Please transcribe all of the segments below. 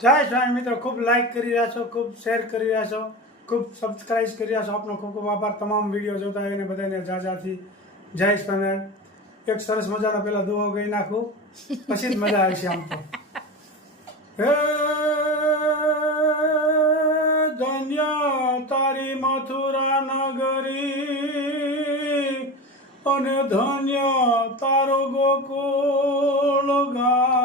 જય સ્વામી મિત્રો, ખૂબ લાઇક કરી રહ્યા છો, ખૂબ શેર કરી રહ્યા છો, ખૂબ સબસ્ક્રાઇબ કરી રહ્યા છો. આપનો ખૂબ ખૂબ આભાર. તમામ વીડિયો જોતા અને બધાને જાજાથી જય સ્વામિનારાયણ એક સરસ મજાનો પેલા દુહો ગઈ નાખું. પછી જ મજા આવશે આમ તો. ધન્ય તારી મથુરા નગરી અને ધન્ય તારો ગોકુલ ગામ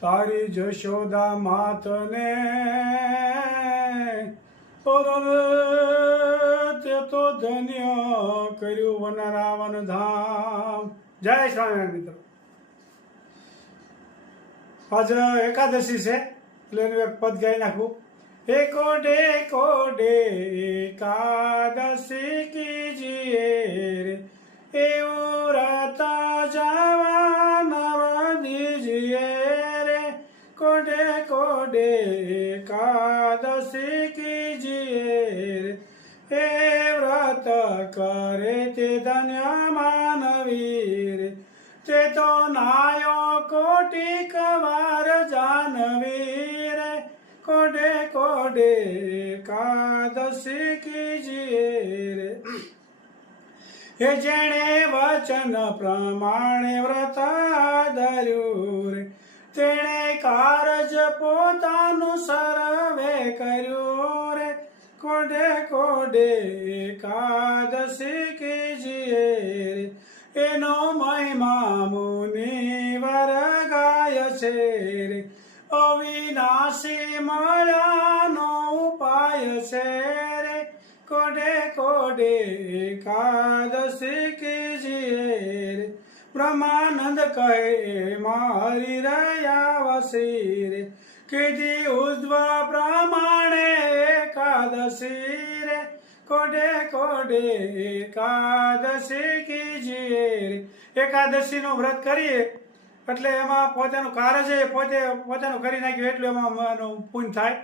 તારી જશોદા માતને ઓરવે તે ધન્ય કર્યું વનરાવન ધામ જય સ્વામિનારાયણ મિત્રો આજ એકાદશી છે એટલે એનું એક પદ ગાઈ નાખું એકોડે કોડે એકાદશી કીજીએ રે એવું રતા જવા નવા દીજીએ એકાદશી કીજીએ રે એ વ્રત કરે તે ધન્ય માનવીર તે તો નાયો કોટી કવાર જાનવીર કોડે કોડે એકાદશી કીજીએ રે હે જેણે વચન પ્રમાણે વ્રત ધર્યું તેણે કારજ પોતાનું સર્વે કર્યું રે. કોડે કોડે એકાદશી કીજીએ રે. એનો મહિમા મુનિવર ગાય છે રે. અવિનાશી માયાનો ઉપાય છે રે. કોડે કોડે એકાદશી કીજીએ રે. બ્રહ્માનંદ કહે, મારી રહ્યા વસી રે કીધી ઉદ્વ પ્રમાણે એકાદશી રે? કોડે કોડે એકાદશી કીજીએ રે? એકાદશીનું વ્રત કરીએ, એટલે એમાં પોતાનું કાર્ય પોતે પોતાનું કરી નાખ્યું એટલું એમાં પૂન થાય.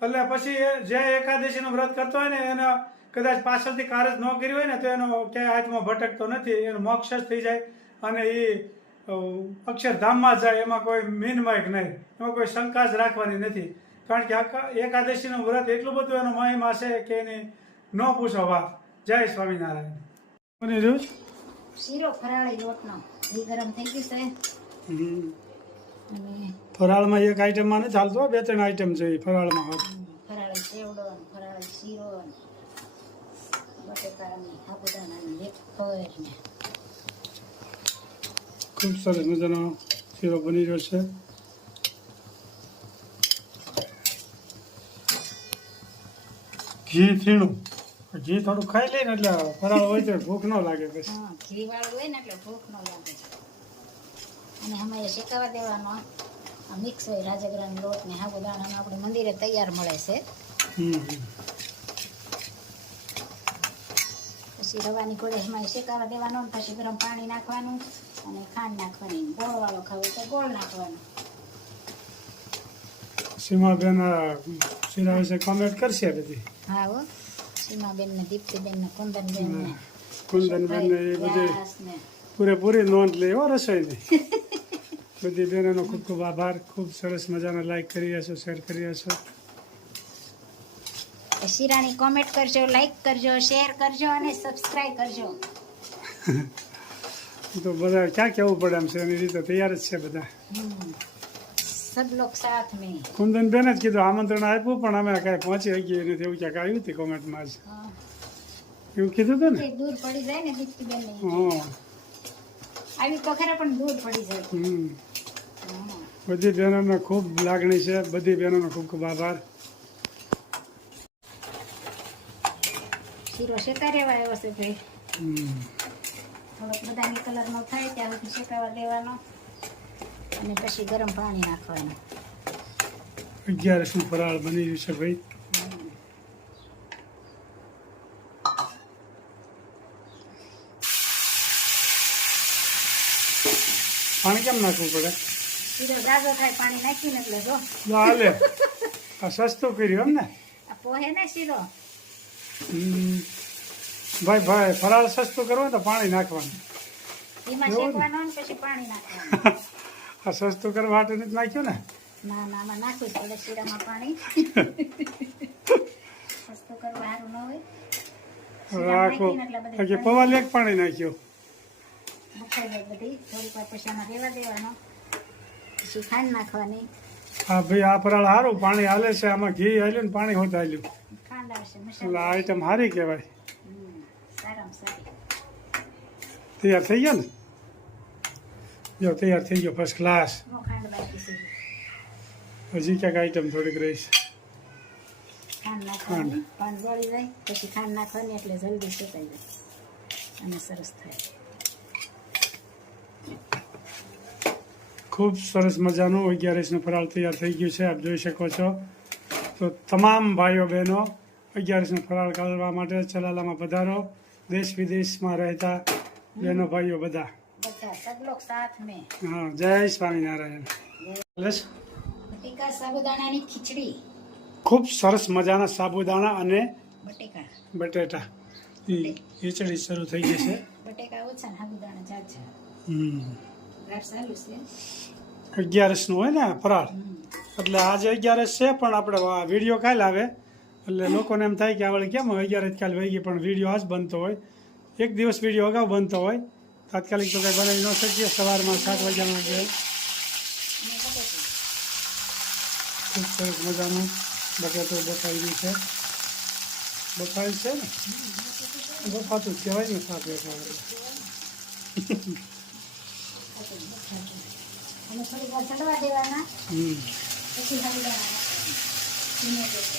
એટલે પછી જે એકાદશીનું વ્રત કરતો હોય ને, એના કદાચ પાછળથી કાર્ય ન કર્યું હોય ને, તો એનો ક્યાંય હાથમાં ભટકતો નથી, એનો મોક્ષ થઈ જાય. અને એ અક્ષરધામમાં જાય એમાં કોઈ મીનમયક નહીં. એમાં કોઈ શંકા જ રાખવાની નથી. કારણ કે એકાદશીનું વ્રત એટલું બધું એનો મહિમા છે કે એની ન પૂછો વાત. જય સ્વામિનારાયણ. મને જો? શીરો ફરાળી લોટનો. ઘી ગરમ થઈ ગયું છે. ફરાળમાં એક આઈટમમાં નથી ચાલતો બે ત્રણ આઈટમ છે ફરાળમાં. ફરાળી સેવડો ફરાળી શીરો ને બટેકા ને સાબુદાણા ને વેફર ને ખૂબ સરસ મજાનો શીરો બની રહ્યો છે ઘી થીણું ઘી થોડું ખાઈ લઈને એટલે ફરાળ હોય તો ભૂખ ન લાગે પછી ઘી વાળું હોય ને એટલે ભૂખ ન લાગે અને અમે શેકાવા દેવાનો. આ મિક્સ હોય રાજગરાનો લોટ ને સાબુદાણાનો આપણે મંદિરે તૈયાર મળે છે. પછી રવાની ઘોડે એમાં શેકાવા દેવાનો પછી ગરમ પાણી નાખવાનું. અને ખાંડ નાખવાની ગોળવાળો ખાવો તો ગોળ નાખવાનો. સીમાબેન શીરા વિશે કોમેન્ટ કરશે બધી. હા હો સીમાબેન ને દીપ્તિબેન ને કુંદનબેન ને કુંદનબેન ને એ બધી પૂરેપૂરી નોંધ લે હો રસોઈની. બધી બહેનોનો ખૂબ ખૂબ આભાર ખૂબ સરસ મજાનો લાઈક કરી રહ્યા શેર કરી રહ્યા છો. શીરાની કોમેન્ટ કરજો લાઈક કરજો શેર કરજો અને સબસ્ક્રાઈબ કરજો. તો બધા ક્યાં કેવું પડે એમ છે એની રીતે તૈયાર જ છે બધા. સબ લોક સાથ મેં. કુંદન બેન જ કીધું આમંત્રણ આપ્યું પણ અમે કાંઈ પહોંચી શકીએ નથી એવું ક્યાંક આવ્યું હતું કોમેન્ટમાં જ. એવું કીધું હતું ને? દૂર પડી જાય ને હા. આવી તો ખરા પણ દૂર પડી જાય. હમ. બધી બહેનોને ખૂબ લાગણી છે. બધી બહેનોનો ખૂબ ખૂબ આભાર. શીરો શેકા રહેવા આવ્યો છે ભાઈ? હમ. થોડોક બદામી કલરનો થાય ત્યાં સુધી શેકાવા દેવાનો. અને પછી ગરમ પાણી નાખવાનું. અગિયારસનું ફરાળ બની રહ્યું છે ભાઈ? પાણી કેમ નાખવું પડે? શીરો જાજો થાય પાણી નાખીને એટલે જો. હાલે. આ સસ્તું કર્યું એમ ને? આ પોહે ને શીરો. હમ. ભાઈ ભાઈ ફરાળ સસ્તું કરવું તો પાણી નાખવાનું. સસ્તું કરવા માટે નથી નાખ્યું ને? રાખો પવા લેક પાણી. નાખ્યું. હા ભાઈ આ ફરાળ સારું. પાણી હાલે છે. આમાં ઘી હાલ્યું ને પાણી હોત હાલ્યું. એટલે આઈટમ સારી કહેવાય. તૈયાર થઈ ગયા ને જો તૈયાર થઈ ગયો ફર્સ્ટ ક્લાસ હજી ક્યાંક આઈટમ થોડીક રહીશ ખાંડ નાખવાની જાય પછી ખાંડ નાખવાની એટલે જલ્દી શેકાઈ જાય અને સરસ થાય ખૂબ સરસ મજાનું અગિયારસનું ફરાળ તૈયાર થઈ ગયું છે આપ જોઈ શકો છો તો તમામ ભાઈઓ બહેનો અગિયારસનું ફરાળ કરવા માટે ચલાલામાં પધારો દેશ વિદેશમાં રહેતા બહેનો ભાઈઓ બધા. હા જય સ્વામિનારાયણ. સાબુદાણાની ખીચડી. ખૂબ સરસ મજાના સાબુદાણા અને બટેકા. બટેટા. ખીચડી શરૂ થઈ ગઈ છે. બટેકા અગિયારસનું હોય ને ફરાળ? એટલે આજે અગિયારસ છે પણ આપણે વીડિયો કાલ આવે. એટલે લોકોને એમ થાય કે આવડે કેમ અગિયારસ કાલ વહી ગઈ પણ વીડિયો આજ બનતો હોય. એક દિવસ વીડિયો અગાઉ બનતો હોય. તાત્કાલિક તો કંઈ બનાવી ન શકીએ. સવારમાં સાત વાગ્યામાં કે અને બટેકું ખૂબ સરસ મજાનું બટેટો બફાઈ ગયું છે. બફાઈ છે ને? બફાતું જ કહેવાય ને સાત વાગ્યા અને થોડીક વાર ચડવા દેવાના. હમ. પછી સાબુદાણા નાખવાના ધીમે ગેસે.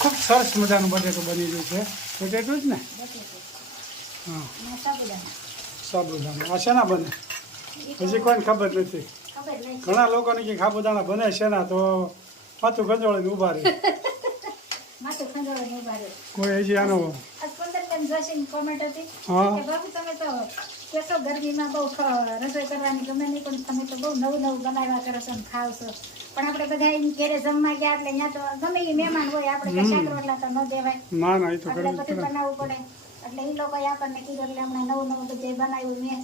ખૂબ સરસ મજાનું બટેટું બની ગયું છે. બટેટું જ ને? હા. સાબુદાણા. આ શેના બને? હજી કોઈને ખબર નથી. ઘણા લોકોને કે સાબુદાણા બને છે ને તો માથું ગંજોળે ઊભા રહે. ઊભા રહે. કોઈ હજી આનો હા. કે તો ગરમીમાં બહુ રસોઈ કરવાની ગમે નહીં પણ તમે તો બહુ નવું નવું બનાવ્યા કરો છો ખાવ છો. પણ આપણે બધા એની ઘેરે જમવા ગયા એટલે અહીંયા તો ગમે એ મહેમાન હોય આપણે કઈ શાક રોટલા તો ન દેવાય. ના ના એ તો બધું બનાવવું પડે. એટલે એ લોકો આપણને કીધું એટલે હમણાં નવું નવું બધું બનાવ્યું મેં.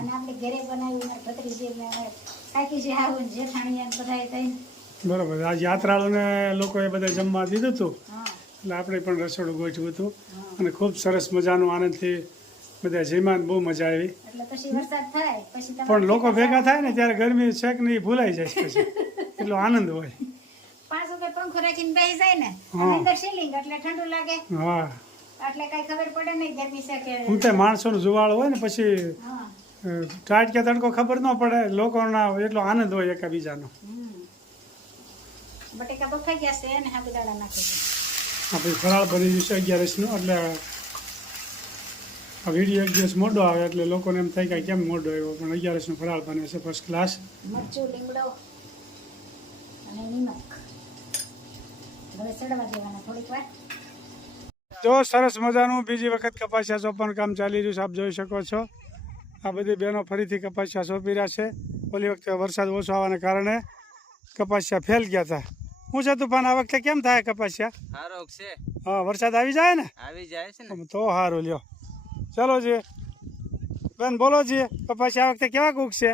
અને આપણે ઘરે બનાવ્યું ભત્રીજી કાકી જે આવું જેઠાણી બધા થઈને બરાબર. આ યાત્રાળુને લોકોએ બધા જમવા દીધું હતું એટલે આપણે પણ રસોડું ગોઠવ્યું હતું અને ખૂબ સરસ મજાનું આનંદથી બધા જમ્યા બહુ મજા આવી. પણ લોકો ભેગા થાય. ને ત્યારે ગરમી છે કે નહીં ભૂલાઈ જાય પછી. એટલો આનંદ હોય. પંખો રાખીને બેસી જાય ને હા. અંદર સીલિંગ એટલે ઠંડુ લાગે. હા. એટલે કઈ ખબર પડે નહીં ગરમી છે કે હું તે માણસોનો જુવાળો હોય ને પછી હા. કે તડકો ખબર ન પડે લોકોના એટલો આનંદ હોય એકબીજાનો. બટેકા બફાઈ ગયા છે અને સાબુદાણા નાખી આપણે ફરાળ બની છે અગિયારસનું એટલે આ વીડિયો એક દિવસ મોડો આવે એટલે લોકોને એમ થાય કે કેમ મોડો આવ્યો? પણ અગિયારસનું ફરાળ બને છે ફર્સ્ટ ક્લાસ મરચું લીમડો અને નિમક. હવે સડવા દેવાના થોડીક વાર. જો સરસ મજાનું બીજી વખત કપાસિયા સોંપવાનું કામ ચાલી રહ્યું છે આપ જોઈ શકો છો. આ બધી બહેનો ફરીથી કપાસિયા સોંપી રહ્યા છે. ઓલી વખતે વરસાદ ઓછો આવવાને કારણે કપાસિયા ફેલ ગયા હતા. હું છે તુફાન આ વખતે કેમ થાય કપાસિયા? સારો છે. હા વરસાદ આવી જાય ને? આવી જાય છે ને. તો સારું લ્યો. ચલો જી. બેન બોલો જી. પપ્પા આ વખતે કેવા કુક છે?